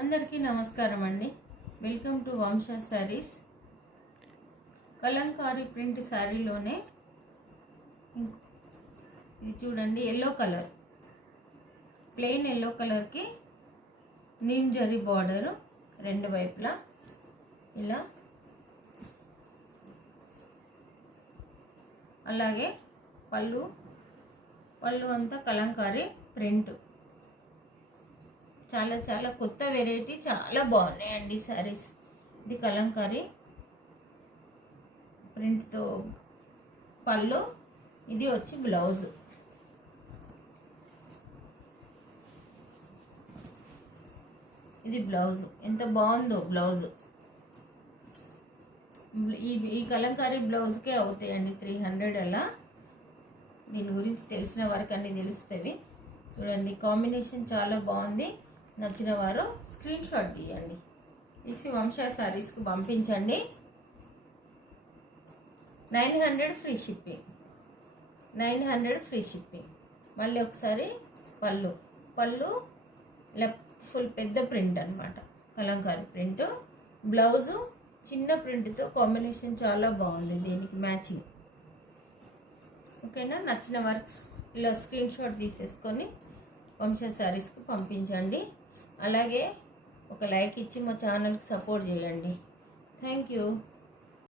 అందరికీ నమస్కారం అండి. వెల్కమ్ టు వంశ శారీస్. కలంకారీ ప్రింట్ శారీలోనే ఇది చూడండి, ఎల్లో కలర్, ప్లెయిన్ ఎల్లో కలర్కి నీమ్ జరీ బార్డరు రెండు వైపులా ఇలా, అలాగే పళ్ళు అంతా కలంకారీ ప్రింట్. చాలా చాలా కొత్త వెరైటీ, చాలా బాగున్నాయండి శారీస్. ఇది కలంకారీ ప్రింట్తో పళ్ళు, ఇది వచ్చి బ్లౌజ్. ఇది బ్లౌజ్, ఎంత బాగుందో బ్లౌజ్. ఈ కలంకారీ బ్లౌజ్కే అవుతాయండి 300 అలా. దీని గురించి తెలిసిన వరకు అన్నీ తెలుస్తాయి. చూడండి, కాంబినేషన్ చాలా బాగుంది. నచ్చిన వారు స్క్రీన్ షాట్ తీయండి, తీసి వంశ శారీస్కు పంపించండి. 900 ఫ్రీ షిప్పింగ్, 900 ఫ్రీ షిప్పింగ్. మళ్ళీ ఒకసారి పళ్ళు ఇలా ఫుల్ పెద్ద ప్రింట్ అనమాట, కలంకారీ ప్రింట్. బ్లౌజు చిన్న ప్రింట్తో కాంబినేషన్ చాలా బాగుంది, దీనికి మ్యాచింగ్. ఓకేనా? నచ్చిన వర్క్ ఇలా స్క్రీన్ షాట్ తీసేసుకొని వంశ శారీస్కి పంపించండి. అలాగే ఒక లైక్ ఇచ్చి మా ఛానల్కి సపోర్ట్ చేయండి. Thank you.